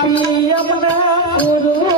আমি আপনার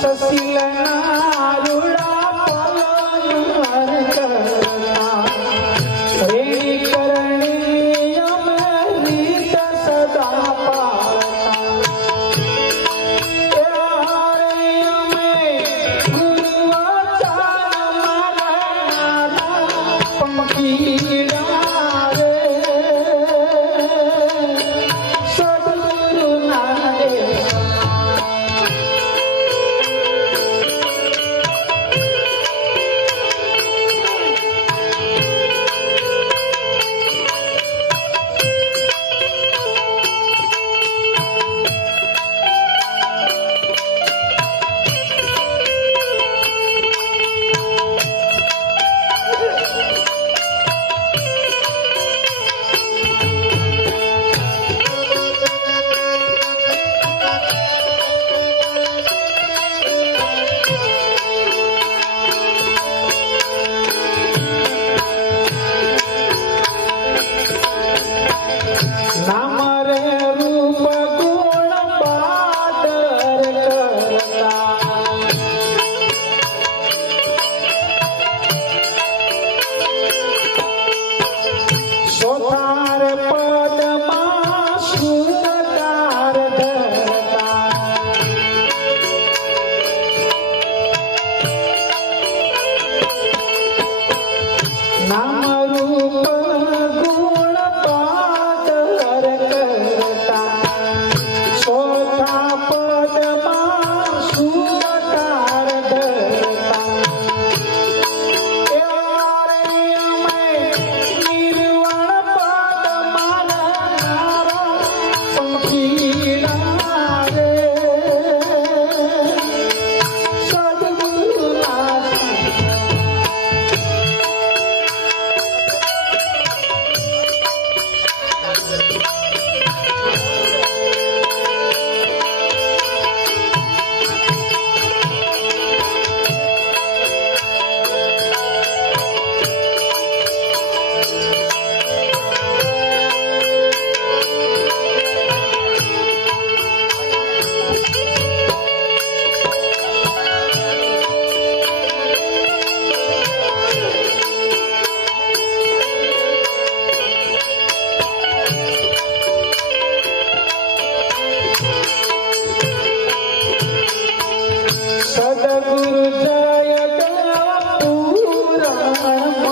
மனசில நாருளா Oh, my God.